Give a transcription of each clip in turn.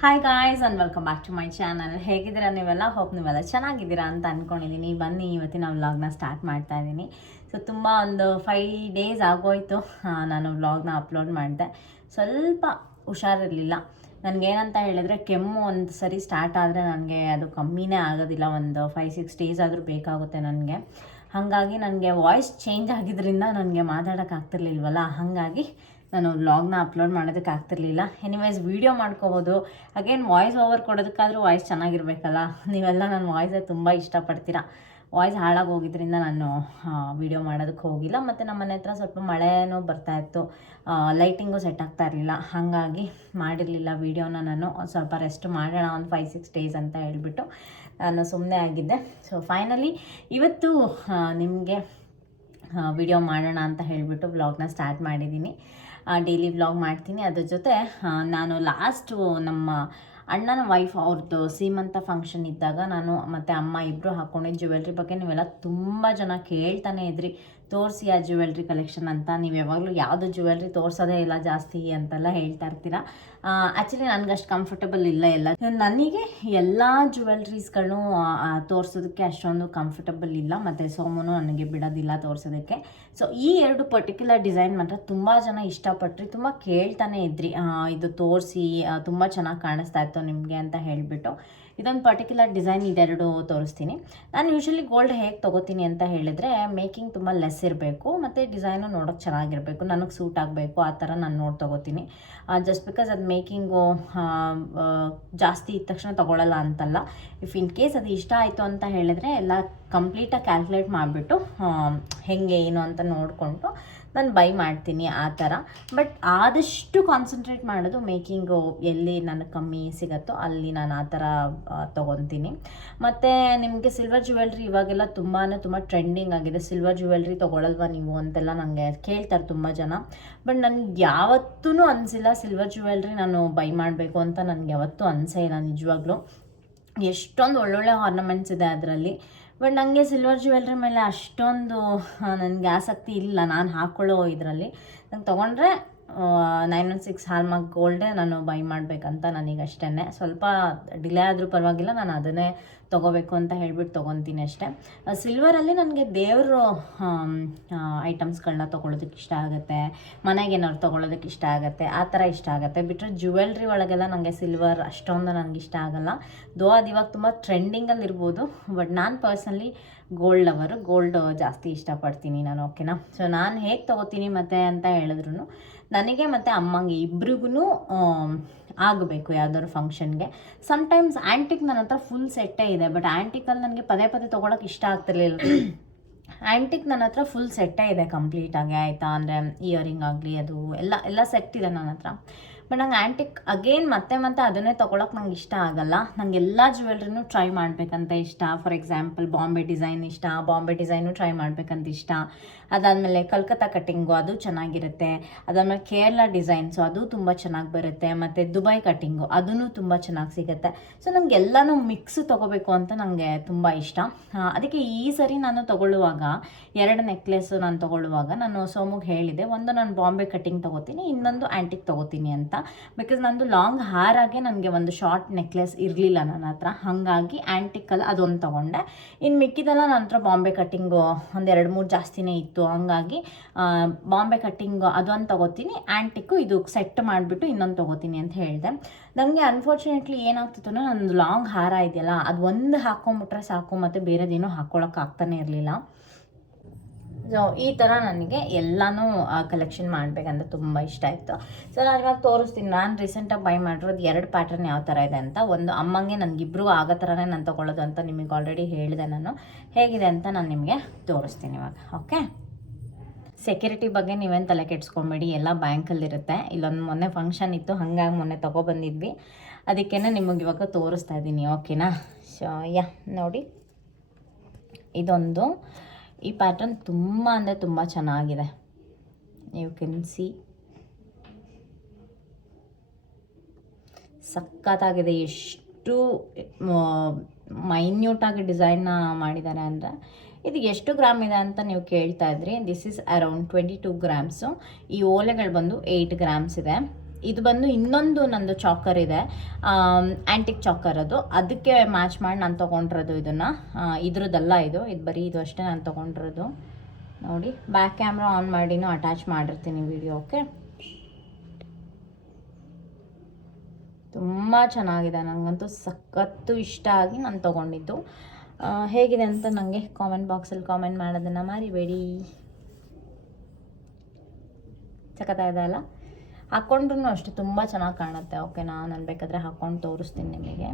Hi guys and welcome back to my channel ಹೇಗಿದ್ದೀರಾ ನೀವೆಲ್ಲ? Hope ನೀವೆಲ್ಲ ಚೆನ್ನಾಗಿದ್ದೀರಾ ಅಂತ ಅಂದ್ಕೊಂಡಿದ್ದೀನಿ ಬನ್ನಿ, ಇವತ್ತಿನ ವ್ಲಾಗ್ನ ಸ್ಟಾರ್ಟ್ ಮಾಡ್ತಾ ಇದ್ದೀನಿ ಸೊ ತುಂಬ ಒಂದು ಫೈವ್ ಡೇಸ್ ಆಗೋಯ್ತು. ನಾನು ವ್ಲಾಗ್ನ ಅಪ್ಲೋಡ್ ಮಾಡಿದೆ. ಸ್ವಲ್ಪ ಹುಷಾರಿರಲಿಲ್ಲ. ನನಗೇನಂತ ಹೇಳಿದ್ರೆ ಕೆಮ್ಮು ಒಂದು ಸರಿ ಸ್ಟಾರ್ಟ್ ಆದರೆ ನನಗೆ ಅದು ಕಮ್ಮಿನೇ ಆಗೋದಿಲ್ಲ. ಒಂದು ಫೈವ್ ಸಿಕ್ಸ್ ಡೇಸ್ ಆದರೂ ಬೇಕಾಗುತ್ತೆ ನನಗೆ. ಹಾಗಾಗಿ ನನಗೆ ವಾಯ್ಸ್ ಚೇಂಜ್ ಆಗಿದ್ದರಿಂದ ನನಗೆ ಮಾತಾಡೋಕ್ಕಾಗ್ತಿರ್ಲಿಲ್ವಲ್ಲ? ಹಾಗಾಗಿ ನಾನು ವ್ಲಾಗ್ನ ಅಪ್ಲೋಡ್ ಮಾಡೋದಕ್ಕೆ ಆಗ್ತಿರ್ಲಿಲ್ಲ. ಎನಿವೈಸ್ ವೀಡಿಯೋ ಮಾಡ್ಕೋಬೋದು. ಅಗೇನ್ ವಾಯ್ಸ್ ಓವರ್ ಕೊಡೋದಕ್ಕಾದರೂ ವಾಯ್ಸ್ ಚೆನ್ನಾಗಿರ್ಬೇಕಲ್ಲ? ನೀವೆಲ್ಲ ನನ್ನ ವಾಯ್ಸೇ ತುಂಬ ಇಷ್ಟಪಡ್ತೀರಾ? ವಾಯ್ಸ್ ಹಾಳಾಗಿ ಹೋಗಿದ್ರಿಂದ ನಾನು ವೀಡಿಯೋ ಮಾಡೋದಕ್ಕೆ ಹೋಗಿಲ್ಲ. ಮತ್ತು ನಮ್ಮ ಮನೆ ಹತ್ರ ಸ್ವಲ್ಪ ಮಳೆನೂ ಬರ್ತಾ ಇತ್ತು. ಲೈಟಿಂಗು ಸೆಟ್ ಆಗ್ತಾ ಇರಲಿಲ್ಲ. ಹಾಗಾಗಿ ಮಾಡಿರಲಿಲ್ಲ ವೀಡಿಯೋನ ನಾನು. ಸ್ವಲ್ಪ ರೆಸ್ಟ್ ಮಾಡೋಣ, ಒಂದು ಫೈವ್ ಸಿಕ್ಸ್ ಡೇಸ್ ಅಂತ ಹೇಳಿಬಿಟ್ಟು ನಾನು ಸುಮ್ಮನೆ ಆಗಿದ್ದೆ. ಸೊ ಫೈನಲಿ ಇವತ್ತು ನಿಮಗೆ ವಿಡಿಯೋ ಮಾಡೋಣ ಅಂತ ಹೇಳಿಬಿಟ್ಟು ವ್ಲಾಗ್ನ ಸ್ಟಾರ್ಟ್ ಮಾಡಿದ್ದೀನಿ. ಡೈಲಿ ವ್ಲಾಗ್ ಮಾಡ್ತೀನಿ. ಅದ್ರ ಜೊತೆ ನಾನು ಲಾಸ್ಟು ನಮ್ಮ ಅಣ್ಣನ ವೈಫ್ ಅವ್ರದ್ದು ಸೀಮಂತ ಫಂಕ್ಷನ್ ಇದ್ದಾಗ ನಾನು ಮತ್ತು ಅಮ್ಮ ಇಬ್ಬರು ಹಾಕ್ಕೊಂಡಿದ್ದ ಜ್ಯುವೆಲ್ರಿ ಬಗ್ಗೆ ನೀವೆಲ್ಲ ತುಂಬ ಜನ ಕೇಳ್ತಾನೆ ಇದ್ರಿ. ತೋರಿಸಿ ಆ ಜ್ಯುವೆಲ್ರಿ ಕಲೆಕ್ಷನ್ ಅಂತ. ನೀವು ಯಾವಾಗಲೂ ಯಾವುದು ಜ್ಯುವೆಲ್ರಿ ತೋರಿಸೋದೇ ಇಲ್ಲ ಜಾಸ್ತಿ ಅಂತೆಲ್ಲ ಹೇಳ್ತಾ ಇರ್ತೀರಾ? ಆ್ಯಕ್ಚುಲಿ ನನಗೆ ಅಷ್ಟು ಕಂಫರ್ಟಬಲ್ ಇಲ್ಲ ಎಲ್ಲ. ನನಗೆ ಎಲ್ಲ ಜ್ಯುವೆಲ್ರೀಸ್ಗಳನ್ನು ತೋರಿಸೋದಕ್ಕೆ ಅಷ್ಟೊಂದು ಕಂಫರ್ಟಬಲ್ ಇಲ್ಲ. ಮತ್ತು ಸೋಮನು ನನಗೆ ಬಿಡೋದಿಲ್ಲ ತೋರಿಸೋದಕ್ಕೆ. ಸೊ ಈ ಎರಡು ಪರ್ಟಿಕ್ಯುಲರ್ ಡಿಸೈನ್ ಮಾತ್ರ ತುಂಬ ಜನ ಇಷ್ಟಪಟ್ರಿ, ತುಂಬ ಕೇಳ್ತಾನೆ ಇದ್ರಿ. ಇದು ತೋರಿಸಿ ತುಂಬ ಚೆನ್ನಾಗಿ ಕಾಣಿಸ್ತಾ ಇತ್ತು ನಿಮಗೆ ಅಂತ ಹೇಳಿಬಿಟ್ಟು. ಇದೊಂದು ಪರ್ಟಿಕ್ಯುಲರ್ ಡಿಸೈನ್ ಇದೆರಡು ತೋರಿಸ್ತೀನಿ. ನಾನು ಯೂಶ್ವಲಿ ಗೋಲ್ಡ್ ಹೇಗೆ ತೊಗೋತೀನಿ ಅಂತ ಹೇಳಿದರೆ ಮೇಕಿಂಗ್ ತುಂಬ ಲೆಸ್ ಇರಬೇಕು, ಮತ್ತು ಡಿಸೈನು ನೋಡೋಕೆ ಚೆನ್ನಾಗಿರಬೇಕು, ನನಗೆ ಸೂಟ್ ಆಗಬೇಕು, ಆ ಥರ ನಾನು ನೋಡಿ ತೊಗೋತೀನಿ. ಜಸ್ಟ್ ಬಿಕಾಸ್ ಅದು ಮೇಕಿಂಗು ಜಾಸ್ತಿ ಇದ್ದ ತಕ್ಷಣ ತೊಗೊಳಲ್ಲ ಅಂತಲ್ಲ ಇಫ್ ಇನ್ ಕೇಸ್ ಅದು ಇಷ್ಟ ಆಯಿತು ಅಂತ ಹೇಳಿದರೆ, ಎಲ್ಲ ಕಂಪ್ಲೀಟಾಗಿ ಕ್ಯಾಲ್ಕುಲೇಟ್ ಮಾಡಿಬಿಟ್ಟು ಹೆಂಗೆ ಏನು ಅಂತ ನೋಡಿಕೊಂಡು ನಾನು ಬೈ ಮಾಡ್ತೀನಿ ಆ ಥರ ಬಟ್ ಆದಷ್ಟು ಕಾನ್ಸಂಟ್ರೇಟ್ ಮಾಡೋದು ಮೇಕಿಂಗು ಎಲ್ಲಿ ನನಗೆ ಕಮ್ಮಿ ಸಿಗುತ್ತೋ ಅಲ್ಲಿ ನಾನು ಆ ಥರ ತೊಗೊತೀನಿ. ಮತ್ತು ನಿಮಗೆ ಸಿಲ್ವರ್ ಜ್ಯುವೆಲ್ರಿ ಇವಾಗೆಲ್ಲ ತುಂಬಾ ತುಂಬ ಟ್ರೆಂಡಿಂಗ್ ಆಗಿದೆ. ಸಿಲ್ವರ್ ಜ್ಯುವೆಲ್ರಿ ತೊಗೊಳಲ್ವಾ ನೀವು ಅಂತೆಲ್ಲ ನನಗೆ ಕೇಳ್ತಾರೆ ತುಂಬ ಜನ. ಬಟ್ ನನಗೆ ಯಾವತ್ತೂ ಅನಿಸಿಲ್ಲ ಸಿಲ್ವರ್ ಜ್ಯುವೆಲ್ರಿ ನಾನು ಬೈ ಮಾಡಬೇಕು ಅಂತ ನನಗೆ ಯಾವತ್ತೂ ಅನಿಸೇ ಇಲ್ಲ ನಿಜವಾಗ್ಲೂ. ಎಷ್ಟೊಂದು ಒಳ್ಳೊಳ್ಳೆ ಆರ್ನಮೆಂಟ್ಸ್ ಇದೆ ಅದರಲ್ಲಿ. ಬಟ್ ನನಗೆ ಸಿಲ್ವರ್ ಜ್ಯುವೆಲ್ರಿ ಮೇಲೆ ಅಷ್ಟೊಂದು ನನಗೆ ಆಸಕ್ತಿ ಇಲ್ಲ. ನಾನು ಹಾಕ್ಕೊಳ್ಳೋ ಇದರಲ್ಲಿ. ನಂಗೆ ತೊಗೊಂಡ್ರೆ ನೈನ್ ಒನ್ ಸಿಕ್ಸ್ ಹಾಲ್ಮಾರ್ಕ್ ಗೋಲ್ಡೇ ನಾನು ಬೈ ಮಾಡಬೇಕಂತ ನನಗೆ ಅಷ್ಟೇ ಸ್ವಲ್ಪ ಡಿಲೇ ಆದರೂ ಪರವಾಗಿಲ್ಲ, ನಾನು ಅದನ್ನೇ ತೊಗೋಬೇಕು ಅಂತ ಹೇಳ್ಬಿಟ್ಟು ತೊಗೊತೀನಿ ಅಷ್ಟೇ. ಸಿಲ್ವರಲ್ಲಿ ನನಗೆ ದೇವರು ಐಟಮ್ಸ್ಗಳನ್ನ ತೊಗೊಳೋದಕ್ಕೆ ಇಷ್ಟ ಆಗುತ್ತೆ ಮನೆಗೆ ಏನಾದ್ರು ತೊಗೊಳೋದಕ್ಕೆ ಇಷ್ಟ ಆಗುತ್ತೆ, ಆ ಥರ ಇಷ್ಟ ಆಗುತ್ತೆ. ಬಿಟ್ಟರೆ ಜ್ಯುವೆಲ್ರಿ ಒಳಗೆಲ್ಲ ನನಗೆ ಸಿಲ್ವರ್ ಅಷ್ಟೊಂದು ನನಗೆ ಇಷ್ಟ ಆಗಲ್ಲ. ದೋ ಅದು ಇವಾಗ ತುಂಬ ಟ್ರೆಂಡಿಂಗಲ್ಲಿ ಇರ್ಬೋದು ಬಟ್ ನಾನು ಪರ್ಸ್ನಲಿ ಗೋಲ್ಡ್ ಲವರು ಗೋಲ್ಡ್ ಜಾಸ್ತಿ ಇಷ್ಟಪಡ್ತೀನಿ ನಾನು ಓಕೆನಾ ಸೊ ನಾನು ಹೇಗೆ ತೊಗೋತೀನಿ ಮತ್ತೆ ಅಂತ ಹೇಳಿದ್ರು ನನಗೆ ಮತ್ತು ಅಮ್ಮಂಗೆ ಇಬ್ರಿಗೂ ಆಗಬೇಕು ಯಾವ್ದಾದ್ರು ಫಂಕ್ಷನ್ಗೆ ಸಮ್ಟೈಮ್ಸ್ ಆ್ಯಂಟಿಕ್ ನನ್ನ ಹತ್ರ ಫುಲ್ ಸೆಟ್ಟೇ ಇದೆ ಬಟ್ ಆ್ಯಂಟಿಕಲ್ಲಿ ನನಗೆ ಪದೇ ಪದೇ ತೊಗೊಳಕ್ಕೆ ಇಷ್ಟ ಆಗ್ತಿರ್ಲಿಲ್ಲ. ಆ್ಯಂಟಿಕ್ ನನ್ನ ಹತ್ರ ಫುಲ್ ಸೆಟ್ಟೇ ಇದೆ ಕಂಪ್ಲೀಟಾಗಿ ಆಯಿತಾ? ಅಂದರೆ ಇಯರಿಂಗ್ ಆಗಲಿ, ಅದು, ಎಲ್ಲ ಎಲ್ಲ ಸೆಟ್ ಇದೆ ನನ್ನ ಹತ್ರ. ಬಟ್ ನಂಗೆ ಆ್ಯಂಟಿಕ್ ಅಗೇನ್ ಮತ್ತೆ ಮತ್ತೆ ಅದನ್ನೇ ತೊಗೊಳಕ್ಕೆ ನಂಗೆ ಇಷ್ಟ ಆಗಲ್ಲ. ನಂಗೆ ಎಲ್ಲ ಜ್ಯುವೆಲ್ರಿನೂ ಟ್ರೈ ಮಾಡಬೇಕಂತ ಇಷ್ಟ. ಫಾರ್ ಎಕ್ಸಾಂಪಲ್ ಬಾಂಬೆ ಡಿಸೈನ್ ಇಷ್ಟ. ಬಾಂಬೆ ಡಿಸೈನು ಟ್ರೈ ಮಾಡಬೇಕಂತ ಇಷ್ಟ. ಅದಾದಮೇಲೆ ಕಲ್ಕತ್ತಾ ಕಟ್ಟಿಂಗು ಅದು ಚೆನ್ನಾಗಿರುತ್ತೆ. ಅದಾದಮೇಲೆ ಕೇರಳ ಡಿಸೈನ್ಸು ಅದು ತುಂಬ ಚೆನ್ನಾಗಿ ಬರುತ್ತೆ. ಮತ್ತು ದುಬೈ ಕಟ್ಟಿಂಗು ಅದೂ ತುಂಬ ಚೆನ್ನಾಗಿ ಸಿಗುತ್ತೆ. ಸೊ ನಂಗೆ ಎಲ್ಲನೂ ಮಿಕ್ಸ್ ತೊಗೋಬೇಕು ಅಂತ ನನಗೆ ತುಂಬ ಇಷ್ಟ. ಅದಕ್ಕೆ ಈ ಸರಿ ನಾನು ತೊಗೊಳ್ಳುವಾಗ, ಎರಡು ನೆಕ್ಲೆಸ್ಸು ನಾನು ತೊಗೊಳ್ಳುವಾಗ ನಾನು ಸೋಮುಗೆ ಹೇಳಿದೆ. ಒಂದು ನಾನು ಬಾಂಬೆ ಕಟ್ಟಿಂಗ್ ತೊಗೋತೀನಿ, ಇನ್ನೊಂದು ಆ್ಯಂಟಿಕ್ ತೊಗೋತೀನಿ ಅಂತ. ಬಿಕಾಸ್ ನಂದು ಲಾಂಗ್ ಹಾರಾಗೆ ನನಗೆ ಒಂದು ಶಾರ್ಟ್ ನೆಕ್ಲೆಸ್ ಇರಲಿಲ್ಲ ನನ್ನ ಹತ್ರ. ಹಾಗಾಗಿ ಆ್ಯಂಟಿಕಲ್ ಅದೊಂದು ತೊಗೊಂಡೆ. ಇನ್ನು ಮಿಕ್ಕಿದೆಲ್ಲ ನನ್ನ ಹತ್ರ ಬಾಂಬೆ ಕಟ್ಟಿಂಗು ಒಂದು ಎರಡು ಮೂರು ಜಾಸ್ತಿನೇ ಇತ್ತು. ಹಂಗಾಗಿ ಬಾಂಬೆ ಕಟ್ಟಿಂಗು ಅದೊಂದು ತೊಗೋತೀನಿ. ಆ್ಯಂಟಿಕ್ಕು ಇದು ಸೆಟ್ ಮಾಡಿಬಿಟ್ಟು ಇನ್ನೊಂದು ತೊಗೋತೀನಿ ಅಂತ ಹೇಳಿದೆ. ನನಗೆ ಅನ್ಫಾರ್ಚುನೇಟ್ಲಿ ಏನಾಗ್ತಿತ್ತು ಅಂದರೆ ನಂದು ಲಾಂಗ್ ಹಾರ ಇದೆಯಲ್ಲ, ಅದು ಒಂದು ಹಾಕೊಂಬಿಟ್ರೆ ಸಾಕು, ಮತ್ತು ಬೇರೆದೇನೂ ಹಾಕ್ಕೊಳಕ್ಕೆ ಆಗ್ತಾನೆ ಇರಲಿಲ್ಲ. ಸೊ ಈ ಥರ ನನಗೆ ಎಲ್ಲನೂ ಕಲೆಕ್ಷನ್ ಮಾಡಬೇಕಂತ ತುಂಬ ಇಷ್ಟ ಆಯಿತು. ಸೊ ನಾನು ಇವಾಗ ತೋರಿಸ್ತೀನಿ. ನಾನು ರೀಸೆಂಟಾಗಿ ಬೈ ಮಾಡಿರೋದು ಎರಡು ಪ್ಯಾಟರ್ನ್ ಯಾವ ಥರ ಇದೆ ಅಂತ. ಒಂದು ಅಮ್ಮಂಗೆ ನನಗಿಬ್ರಿಗೂ ಆಗೋ ಥರನೇ ನಾನು ತೊಗೊಳ್ಳೋದು ಅಂತ ನಿಮಗೆ ಆಲ್ರೆಡಿ ಹೇಳಿದೆ ನಾನು. ಹೇಗಿದೆ ಅಂತ ನಾನು ನಿಮಗೆ ತೋರಿಸ್ತೀನಿ ಇವಾಗ ಓಕೆ ಸೆಕ್ಯೂರಿಟಿ ಬಗ್ಗೆ ನೀವೇನು ತಲೆ ಕೆಡ್ಸ್ಕೊಬೇಡಿ. ಎಲ್ಲ ಬ್ಯಾಂಕಲ್ಲಿರುತ್ತೆ. ಇಲ್ಲೊಂದು ಮೊನ್ನೆ ಫಂಕ್ಷನ್ ಇತ್ತು. ಹಾಗಾಗಿ ಮೊನ್ನೆ ತೊಗೊಬಂದಿದ್ವಿ. ಅದಕ್ಕೇ ನಿಮಗೆ ಇವಾಗ ತೋರಿಸ್ತಾ ಇದ್ದೀನಿ ಓಕೆನಾ ಸೊ ಯಾ ನೋಡಿ. ಇದೊಂದು ಈ ಪ್ಯಾಟರ್ನ್ ತುಂಬ ಅಂದರೆ ತುಂಬ ಚೆನ್ನಾಗಿದೆ. ಯು ಕೆನ್ ಸಿ ಸಖತ್ತಾಗಿದೆ. ಎಷ್ಟು ಮೈನ್ಯೂಟಾಗಿ ಡಿಸೈನ್ನ ಮಾಡಿದ್ದಾರೆ ಅಂದರೆ ಇದು ಎಷ್ಟು ಗ್ರಾಮ್ ಇದೆ ಅಂತ ನೀವು ಕೇಳ್ತಾ ಇದ್ರಿ. This is around twenty two grams ಈ ಓಲೆಗಳು ಬಂದು ಏಯ್ಟ್ ಗ್ರಾಮ್ಸ್ ಇದೆ. ಇದು ಬಂದು ಇನ್ನೊಂದು ನಂದು ಚಾಕರ್ ಇದೆ ಆ್ಯಂಟಿಕ್ ಚಾಕರ್ ಅದು. ಅದಕ್ಕೆ ಮ್ಯಾಚ್ ಮಾಡಿ ನಾನು ತೊಗೊಂಡಿರೋದು ಇದನ್ನು. ಇದ್ರದ್ದಲ್ಲ ಇದು. ಇದು ಬರೀ ಇದು ಅಷ್ಟೇ ನಾನು ತೊಗೊಂಡಿರೋದು. ನೋಡಿ ಬ್ಯಾಕ್ ಕ್ಯಾಮ್ರಾ ಆನ್ ಮಾಡಿನೂ ಅಟ್ಯಾಚ್ ಮಾಡಿರ್ತೀನಿ ವಿಡಿಯೋ ಓಕೆ ತುಂಬ ಚೆನ್ನಾಗಿದೆ. ನನಗಂತೂ ಸಖತ್ತು ಇಷ್ಟ ಆಗಿ ನಾನು ತೊಗೊಂಡಿದ್ದು. ಹೇಗಿದೆ ಅಂತ ನನಗೆ ಕಾಮೆಂಟ್ ಬಾಕ್ಸಲ್ಲಿ ಕಾಮೆಂಟ್ ಮಾಡೋದನ್ನು ಮರಿಬೇಡಿ. ಸಖತ್ತಾಗಿದೆ ಅಲ್ಲ? ಹಾಕ್ಕೊಂಡ್ರೂ ಅಷ್ಟೇ ತುಂಬ ಚೆನ್ನಾಗಿ ಕಾಣುತ್ತೆ. ಓಕೆನಾ ನಾನು ಬೇಕಾದರೆ ಹಾಕ್ಕೊಂಡು ತೋರಿಸ್ತೀನಿ ನಿಮಗೆ.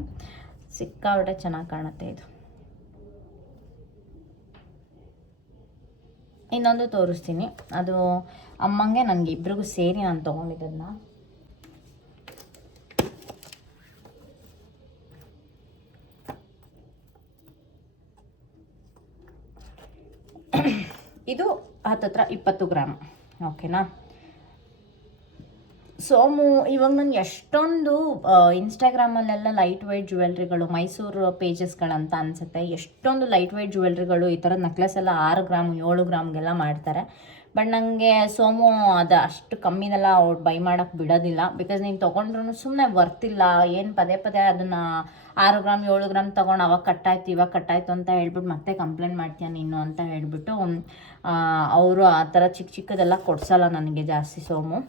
ಸಿಕ್ಕಾಬಿಟ್ಟೆ ಚೆನ್ನಾಗಿ ಕಾಣುತ್ತೆ ಇದು. ಇನ್ನೊಂದು ತೋರಿಸ್ತೀನಿ. ಅದು ಅಮ್ಮಂಗೆ ನನಗೆ ಇಬ್ರಿಗೂ ಸೇರಿ ನಾನು ತೊಗೊಂಡಿದ್ದನ್ನ ಇದು ಹತ್ತತ್ರ ಇಪ್ಪತ್ತು ಗ್ರಾಮ್. ಓಕೆನಾ? ಸೋಮು, ಇವಾಗ ನಾನು ಎಷ್ಟೊಂದು ಇನ್ಸ್ಟಾಗ್ರಾಮಲ್ಲೆಲ್ಲ ಲೈಟ್ ವೈಟ್ ಜ್ಯುವೆಲ್ರಿಗಳು ಮೈಸೂರು ಪೇಜಸ್ಗಳಂತ ಅನಿಸುತ್ತೆ. ಎಷ್ಟೊಂದು ಲೈಟ್ ವೈಟ್ ಜ್ಯುವೆಲ್ರಿಗಳು ಈ ಥರದ ನೆಕ್ಲೆಸ್ ಎಲ್ಲ ಆರು ಗ್ರಾಮ್, ಏಳು ಗ್ರಾಮ್ಗೆಲ್ಲ ಮಾಡ್ತಾರೆ. ಬಟ್ ನನಗೆ ಸೋಮು ಅದು ಅಷ್ಟು ಕಮ್ಮಿನೆಲ್ಲ ಅವ್ರು ಬೈ ಮಾಡೋಕ್ಕೆ ಬಿಡೋದಿಲ್ಲ. ಬಿಕಾಸ್ ನೀನು ತೊಗೊಂಡ್ರು ಸುಮ್ಮನೆ ವರ್ತಿಲ್ಲ ಏನು ಪದೇ ಪದೇ ಅದನ್ನು ಆರು ಗ್ರಾಮ್, ಏಳು ಗ್ರಾಮ್ ತೊಗೊಂಡು ಅವಾಗ ಕಟ್ಟಾಯ್ತು, ಇವಾಗ ಕಟ್ಟಾಯ್ತು ಅಂತ ಹೇಳ್ಬಿಟ್ಟು ಮತ್ತೆ ಕಂಪ್ಲೇಂಟ್ ಮಾಡ್ತೀಯ ನೀನು ಅಂತ ಹೇಳಿಬಿಟ್ಟು ಅವರು ಆ ಥರ ಚಿಕ್ಕ ಚಿಕ್ಕದೆಲ್ಲ ಕೊಡ್ಸಲ್ಲ ನನಗೆ ಜಾಸ್ತಿ ಸೋಮು.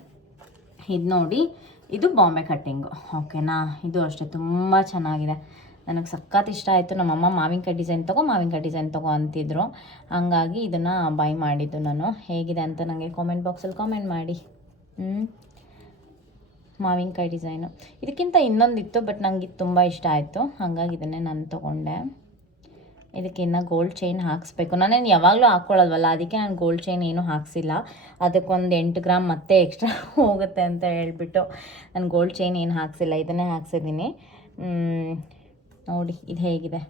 ಇದು ನೋಡಿ, ಇದು ಬಾಂಬೆ ಕಟ್ಟಿಂಗು. ಓಕೆನಾ? ಇದು ಅಷ್ಟೇ, ತುಂಬ ಚೆನ್ನಾಗಿದೆ. ನನಗೆ ಸಖತ್ ಇಷ್ಟ ಆಯಿತು. ನಮ್ಮಮ್ಮ ಮಾವಿನಕಾಯಿ ಡಿಸೈನ್ ತಗೋ, ಮಾವಿನಕಾಯಿ ಡಿಸೈನ್ ತಗೋ ಅಂತಿದ್ರು. ಹಂಗಾಗಿ ಇದನ್ನು ಬೈ ಮಾಡಿದ್ದು ನಾನು. ಹೇಗಿದೆ ಅಂತ ನನಗೆ ಕಾಮೆಂಟ್ ಬಾಕ್ಸಲ್ಲಿ ಕಾಮೆಂಟ್ ಮಾಡಿ. ಹ್ಞೂ ಮಾವಿನಕಾಯಿ ಡಿಸೈನು. ಇದಕ್ಕಿಂತ ಇನ್ನೊಂದಿತ್ತು ಬಟ್ ನನಗೆ ಇದು ತುಂಬ ಇಷ್ಟ ಆಯಿತು. ಹಾಗಾಗಿ ಇದನ್ನೇ ನಾನು ತೊಗೊಂಡೆ. ಇದಕ್ಕೆ ಇನ್ನು ಗೋಲ್ಡ್ ಚೈನ್ ಹಾಕಿಸ್ಬೇಕು. ನಾನೇನು ಯಾವಾಗಲೂ ಹಾಕ್ಕೊಳ್ಳಲ್ವಲ್ಲ ಅದಕ್ಕೆ ನಾನು ಗೋಲ್ಡ್ ಚೈನ್ ಏನೂ ಹಾಕ್ಸಿಲ್ಲ. ಅದಕ್ಕೊಂದು ಎಂಟು ಗ್ರಾಮ್ ಮತ್ತೆ ಎಕ್ಸ್ಟ್ರಾ ಹೋಗುತ್ತೆ ಅಂತ ಹೇಳ್ಬಿಟ್ಟು ನಾನು ಗೋಲ್ಡ್ ಚೈನ್ ಏನು ಹಾಕ್ಸಿಲ್ಲ, ಇದನ್ನೇ ಹಾಕ್ಸಿದ್ದೀನಿ. ನೋಡಿ ಇದು ಹೇಗಿದೆ.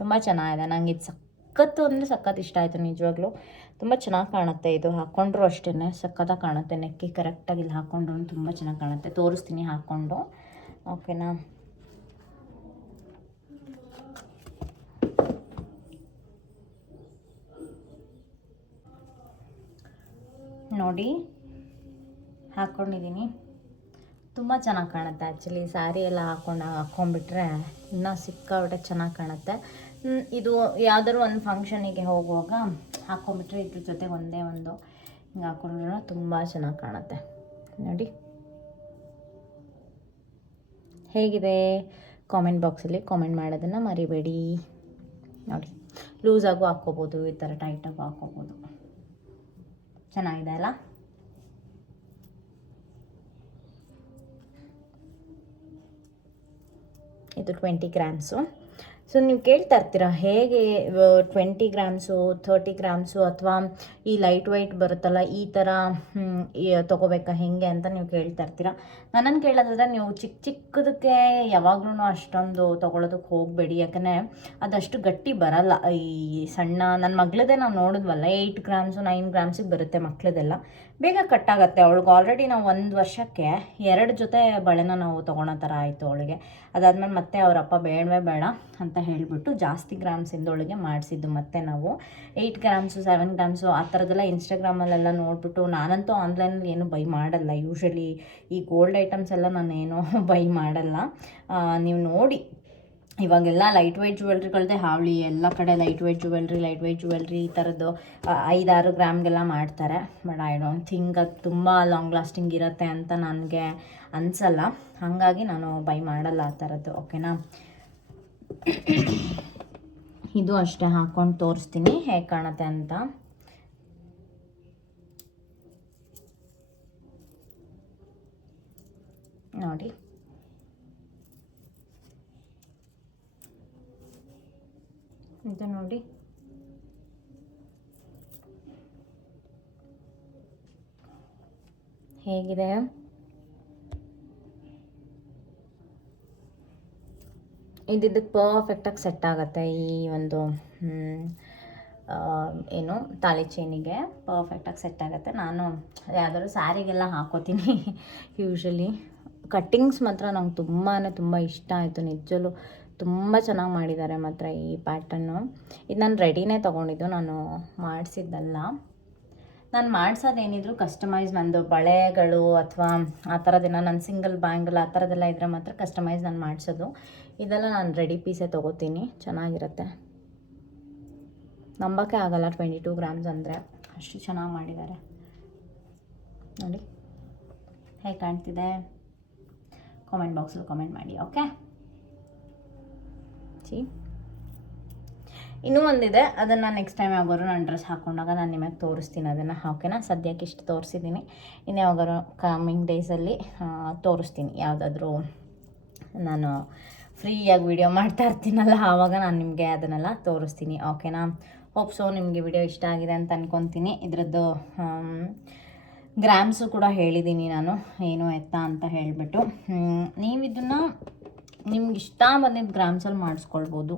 ತುಂಬ ಚೆನ್ನಾಗಿದೆ. ನನಗೆ ಇದು ಸಖತ್ತು ಅಂದರೆ ಸಖತ್ ಇಷ್ಟ ಆಯಿತು ನಿಜವಾಗ್ಲೂ. ತುಂಬ ಚೆನ್ನಾಗಿ ಕಾಣುತ್ತೆ ಇದು. ಹಾಕ್ಕೊಂಡ್ರು ಅಷ್ಟೇ ಸಖತ್ತಾಗಿ ಕಾಣುತ್ತೆ ನೆಕ್ಕಿ ಕರೆಕ್ಟಾಗಿ ಇಲ್ಲಿ ಹಾಕ್ಕೊಂಡ್ರು ತುಂಬ ಚೆನ್ನಾಗಿ ಕಾಣುತ್ತೆ. ತೋರಿಸ್ತೀನಿ ಹಾಕ್ಕೊಂಡು ಓಕೆನಾ? ನೋಡಿ ಹಾಕ್ಕೊಂಡಿದ್ದೀನಿ ತುಂಬ ಚೆನ್ನಾಗಿ ಕಾಣುತ್ತೆ ಆ್ಯಕ್ಚುಲಿ ಸ್ಯಾರಿ ಎಲ್ಲ ಹಾಕೊಂಡು ಹಾಕ್ಕೊಂಡ್ಬಿಟ್ರೆ ಇನ್ನೂ ಸಿಕ್ಕಾಬಿಟ್ಟೆ ಚೆನ್ನಾಗಿ ಕಾಣುತ್ತೆ. ಇದು ಯಾವ್ದಾದ್ರು ಒಂದು ಫಂಕ್ಷನಿಗೆ ಹೋಗುವಾಗ ಹಾಕ್ಕೊಂಡ್ಬಿಟ್ರೆ ಇದ್ರ ಜೊತೆ ಒಂದೇ ಒಂದು ಹಿಂಗೆ ಹಾಕೊಂಡ್ರೆ ತುಂಬ ಚೆನ್ನಾಗಿ ಕಾಣುತ್ತೆ. ನೋಡಿ. ಹೇಗಿದೆ? ಕಾಮೆಂಟ್ ಬಾಕ್ಸಲ್ಲಿ ಕಾಮೆಂಟ್ ಮಾಡೋದನ್ನು ಮರಿಬೇಡಿ. ನೋಡಿ. ಲೂಸಾಗೂ ಹಾಕ್ಕೋಬೋದು, ಈ ಥರ ಟೈಟಾಗೂ ಹಾಕ್ಕೋಬೋದು. ಚೆನ್ನಾಗಿದೆ ಅಲ್ಲ? ಇದು ಟ್ವೆಂಟಿ ಗ್ರಾಮ್ಸು ಸೊ ನೀವು ಕೇಳ್ತಾ ಇರ್ತೀರಾ ಹೇಗೆ ಟ್ವೆಂಟಿ ಗ್ರಾಮ್ಸು ಥರ್ಟಿ ಗ್ರಾಮ್ಸು ಅಥವಾ ಈ ಲೈಟ್ ವೈಟ್ ಬರುತ್ತಲ್ಲ, ಈ ಥರ ತೊಗೋಬೇಕಾ, ಹೆಂಗೆ ಅಂತ ನೀವು ಕೇಳ್ತಾ ಇರ್ತೀರ ನನ್ನನ್ನು ಕೇಳೋದಾದ್ರೆ, ನೀವು ಚಿಕ್ಕ ಚಿಕ್ಕದಕ್ಕೆ ಯಾವಾಗ್ಲೂ ಅಷ್ಟೊಂದು ತೊಗೊಳೋದಕ್ಕೆ ಹೋಗಬೇಡಿ. ಯಾಕಂದರೆ, ಅದಷ್ಟು ಗಟ್ಟಿ ಬರಲ್ಲ. ಈ ಸಣ್ಣ ನನ್ನ ಮಗಳದೇ ನಾವು ನೋಡಿದ್ವಲ್ಲ ಏಯ್ಟ್ ಗ್ರಾಮ್ಸು ನೈನ್ ಗ್ರಾಮ್ಸಿಗೆ ಬರುತ್ತೆ ಮಕ್ಳದೆಲ್ಲ. ಬೇಗ ಕಟ್ಟಾಗತ್ತೆ ಅವಳಿಗೆ ಆಲ್ರೆಡಿ ನಾವು ಒಂದು ವರ್ಷಕ್ಕೆ ಎರಡು ಜೊತೆ ಬಳೆನ ನಾವು ತೊಗೊಳೋ ಥರ ಆಯಿತು ಅವಳಿಗೆ. ಅದಾದಮೇಲೆ ಮತ್ತೆ ಅವರಪ್ಪ ಬೇಡವೇ ಬೇಡ ಅಂತ ಹೇಳಿಬಿಟ್ಟು ಜಾಸ್ತಿ ಗ್ರಾಮ್ಸಿಂದೊಳಗೆ ಮಾಡಿಸಿದ್ದು ಮತ್ತೆ ನಾವು ಏಯ್ಟ್ ಗ್ರಾಮ್ಸು ಸೆವೆನ್ ಗ್ರಾಮ್ಸು ಆ ಥರದ್ದೆಲ್ಲ ಇನ್ಸ್ಟಾಗ್ರಾಮಲ್ಲೆಲ್ಲ ನೋಡಿಬಿಟ್ಟು ನಾನಂತೂ ಆನ್ಲೈನಲ್ಲಿ ಏನು ಬೈ ಮಾಡಲ್ಲ. ಯೂಶಲಿ ಈ ಗೋಲ್ಡ್ ಐಟಮ್ಸ್ ಎಲ್ಲ ನಾನು ಏನು ಬೈ ಮಾಡಲ್ಲ. ನೀವು ನೋಡಿ. ಇವಾಗೆಲ್ಲ ಲೈಟ್ ವೈಟ್ ಜ್ಯುವೆಲ್ರಿಗಳದ್ದೇ ಹಾವಳಿ ಎಲ್ಲ ಕಡೆ light white jewellery light white jewellery ಈ ಥರದ್ದು ಐದಾರು ಗ್ರಾಮ್ಗೆಲ್ಲ ಮಾಡ್ತಾರೆ. ಬಟ್ ಐ ಡೋಂಟ್ ಥಿಂಕ್ ಅದು ತುಂಬ ಲಾಂಗ್ ಲಾಸ್ಟಿಂಗ್ ಇರುತ್ತೆ ಅಂತ ನನಗೆ ಅನಿಸಲ್ಲ. ಹಾಗಾಗಿ ನಾನು ಬೈ ಮಾಡಲ್ಲ ಆ ಥರದ್ದು ಓಕೆನಾ ಇದು ಅಷ್ಟೇ ಹಾಕ್ಕೊಂಡು ತೋರಿಸ್ತೀನಿ ಹೇಗೆ ಕಾಣುತ್ತೆ ಅಂತ. ನೋಡಿ. ಇದು ನೋಡಿ. ಹೇಗಿದೆ? ಇದಿದ್ದಕ್ಕೆ ಪರ್ಫೆಕ್ಟಾಗಿ ಸೆಟ್ ಆಗುತ್ತೆ ಈ ಒಂದು ಏನು ತಾಳಿ ಚೈನಿಗೆ ಪರ್ಫೆಕ್ಟಾಗಿ ಸೆಟ್ ಆಗುತ್ತೆ. ನಾನು ಯಾವ್ದಾದ್ರು ಸ್ಯಾರಿಗೆಲ್ಲ ಹಾಕೋತೀನಿ ಯೂಶ್ವಲಿ ಕಟ್ಟಿಂಗ್ಸ್ ಮಾತ್ರ ನಂಗೆ ತುಂಬಾ ತುಂಬ ಇಷ್ಟ ಆಯಿತು. ನಿಜಲ್ಲೂ ತುಂಬ ಚೆನ್ನಾಗಿ ಮಾಡಿದ್ದಾರೆ ಮಾತ್ರ ಈ ಪ್ಯಾಟರ್ನು ಇದು ನಾನು ರೆಡಿನೇ ತೊಗೊಂಡಿದ್ದು. ನಾನು ಮಾಡಿಸಿದ್ದಲ್ಲ. ನಾನು ಮಾಡ್ಸೋದೇನಿದ್ರು ಕಸ್ಟಮೈಸ್ ನಂದು ಬಳೆಗಳು ಅಥವಾ ಆ ಥರದ್ದೇನ ನನ್ನ ಸಿಂಗಲ್ ಬ್ಯಾಂಗಲ್ ಆ ಥರದ್ದೆಲ್ಲ ಇದ್ರೆ ಮಾತ್ರ ಕಸ್ಟಮೈಸ್ ನಾನು ಮಾಡಿಸೋದು. ಇದೆಲ್ಲ ನಾನು ರೆಡಿ ಪೀಸೇ ತೊಗೋತೀನಿ. ಚೆನ್ನಾಗಿರುತ್ತೆ. ನಂಬೋಕ್ಕೆ ಆಗಲ್ಲ ಟ್ವೆಂಟಿ ಟೂ ಗ್ರಾಮ್ಸ್ ಅಂದರೆ. ಅಷ್ಟು ಚೆನ್ನಾಗಿ ಮಾಡಿದ್ದಾರೆ. ನೋಡಿ. ಹೇಗೆ ಕಾಣ್ತಿದೆ? ಕಾಮೆಂಟ್ ಬಾಕ್ಸಲ್ಲಿ ಕಾಮೆಂಟ್ ಮಾಡಿ ಓಕೆ ಸಿ ಇನ್ನೂ ಒಂದಿದೆ, ಅದನ್ನು ನೆಕ್ಸ್ಟ್ ಟೈಮ್ ಯಾವಾಗಾರು ನಾನು ಡ್ರೆಸ್ ಹಾಕೊಂಡಾಗ ನಾನು ನಿಮಗೆ ತೋರಿಸ್ತೀನಿ, ಅದನ್ನು ಓಕೆನಾ ಸದ್ಯಕ್ಕೆ ಇಷ್ಟು ತೋರಿಸಿದ್ದೀನಿ ಇನ್ನು ಯಾವಾಗಾರು ಕಮಿಂಗ್ ಡೇಸಲ್ಲಿ ತೋರಿಸ್ತೀನಿ. ಯಾವುದಾದ್ರೂ ನಾನು ಫ್ರೀಯಾಗಿ ವಿಡಿಯೋ ಮಾಡ್ತಾ ಇರ್ತೀನಲ್ಲ, ಆವಾಗ ನಾನು ನಿಮಗೆ ಅದನ್ನೆಲ್ಲ ತೋರಿಸ್ತೀನಿ ಓಕೆನಾ ಹೋಪ್ ಸೊ ನಿಮಗೆ ವಿಡಿಯೋ ಇಷ್ಟ ಆಗಿದೆ ಅಂತ ಅಂದ್ಕೊತೀನಿ ಇದರದ್ದು ಗ್ರಾಮ್ಸು ಕೂಡ ಹೇಳಿದ್ದೀನಿ ನಾನು, ಏನು ಎತ್ತ ಅಂತ ಹೇಳಿಬಿಟ್ಟು. ನೀವು ಇದನ್ನು ನಿಮ್ಗೆ ಇಷ್ಟ ಬಂದಿದ್ದು ಗ್ರಾಮ್ಸಲ್ಲಿ ಮಾಡಿಸ್ಕೊಳ್ಬೋದು.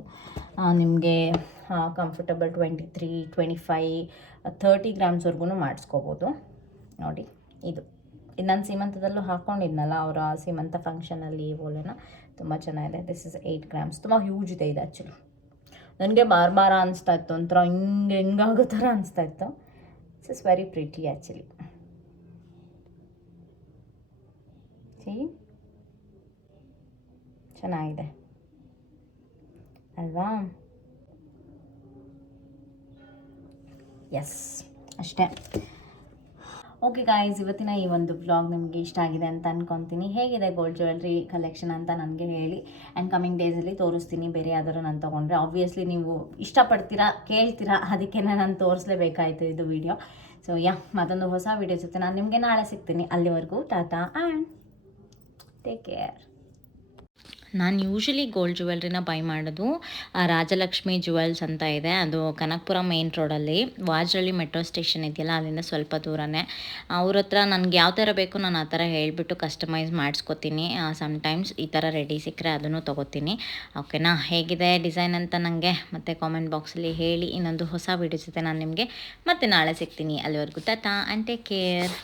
ನಿಮಗೆ comfortable twenty three twenty five thirty ಗ್ರಾಮ್ಸ್ವರೆಗೂ ಮಾಡಿಸ್ಕೋಬೋದು. ನೋಡಿ, ಇದು. ನಾನು ಸೀಮಂತದಲ್ಲೂ ಹಾಕ್ಕೊಂಡಿದ್ನಲ್ಲ ಅವರ ಸೀಮಂತ ಫಂಕ್ಷನಲ್ಲಿ ಓಲೆನ? ತುಂಬ ಚೆನ್ನಾಗಿದೆ. ದಿಸ್ ಇಸ್ ಏಯ್ಟ್ ಗ್ರಾಮ್ಸ್ ತುಂಬ ಹ್ಯೂಜ್ ಇದೆ ಇದು ಆ್ಯಕ್ಚುಲಿ ನನಗೆ ಬಾರ್ ಬಾರ ಅನಿಸ್ತಾ ಇತ್ತು. ಒಂಥರ ಹಿಂಗೆ, ಹೆಂಗಾಗೋ ಥರ ಅನಿಸ್ತಾ ಇತ್ತು. It's is very pretty actually see ಚೆನ್ನಾಗಿದೆ. ಅಲ್ವಾ? ಎಸ್ ಅಷ್ಟೇ. ಓಕೆ ಗಾಯ್ಸ್ ಇವತ್ತಿನ ಈ ಒಂದು ಬ್ಲಾಗ್ ನಿಮಗೆ ಇಷ್ಟ ಆಗಿದೆ ಅಂತ ಅನ್ಕೊತೀನಿ. ಹೇಗಿದೆ ಗೋಲ್ಡ್ ಜ್ಯುವೆಲ್ರಿ ಕಲೆಕ್ಷನ್ ಅಂತ ನನಗೆ ಹೇಳಿ. ಆ್ಯಂಡ್ ಕಮಿಂಗ್ ಡೇಸಲ್ಲಿ ತೋರಿಸ್ತೀನಿ. ಬೇರೆ ಯಾವ್ದಾದ್ರು ನಾನು ತೊಗೊಂಡ್ರೆ ಆಬ್ವಿಯಸ್ಲಿ ನೀವು ಇಷ್ಟಪಡ್ತೀರಾ, ಕೇಳ್ತೀರಾ ಅದಕ್ಕೆ ನಾನು ತೋರಿಸ್ಲೇಬೇಕಾಯ್ತು ಇದು ವಿಡಿಯೋ ಸೊ ಯಾ ಮತ್ತೊಂದು ಹೊಸ ವಿಡಿಯೋ ಜೊತೆ ನಾನು ನಿಮಗೆ ನಾಳೆ ಸಿಗ್ತೀನಿ. ಅಲ್ಲಿವರೆಗೂ, ಟಾಟಾ ಆ್ಯಂಡ್ ಟೇಕ್ ಕೇರ್ ನಾನು ಯೂಶಲಿ ಗೋಲ್ಡ್ ಜ್ಯುವೆಲ್ರಿನ ಬೈ ಮಾಡೋದು ರಾಜಲಕ್ಷ್ಮಿ ಜುವೆಲ್ಸ್ ಅಂತ ಇದೆ. ಅದು ಕನಕಪುರ ಮೇನ್ ರೋಡಲ್ಲಿ ವಾಜ್ರಳ್ಳಿ ಮೆಟ್ರೋ ಸ್ಟೇಷನ್ ಇದೆಯಲ್ಲ, ಅಲ್ಲಿಂದ ಸ್ವಲ್ಪ ದೂರನೇ. ಅವ್ರ ಹತ್ರ ನನಗೆ ಯಾವ ಥರ ಬೇಕು ನಾನು ಆ ಥರ ಹೇಳಿಬಿಟ್ಟು ಕಸ್ಟಮೈಸ್ ಮಾಡಿಸ್ಕೊತೀನಿ. ಸಮ್ಟೈಮ್ಸ್ ಈ ಥರ ರೆಡಿ ಸಿಕ್ಕರೆ ಅದನ್ನು ತೊಗೋತೀನಿ. ಓಕೆನಾ ಹೇಗಿದೆ ಡಿಸೈನ್ ಅಂತ ನನಗೆ ಮತ್ತೆ ಕಾಮೆಂಟ್ ಬಾಕ್ಸಲ್ಲಿ ಹೇಳಿ ಇನ್ನೊಂದು ಹೊಸ ವಿಡಿಯೋ ಜೊತೆ ನಾನು ನಿಮಗೆ ಮತ್ತೆ ನಾಳೆ ಸಿಗ್ತೀನಿ. ಅಲ್ಲಿವರೆಗೂ ಟಾಟಾ ಆ್ಯಂಡ್ ಟೇಕ್ ಕೇರ್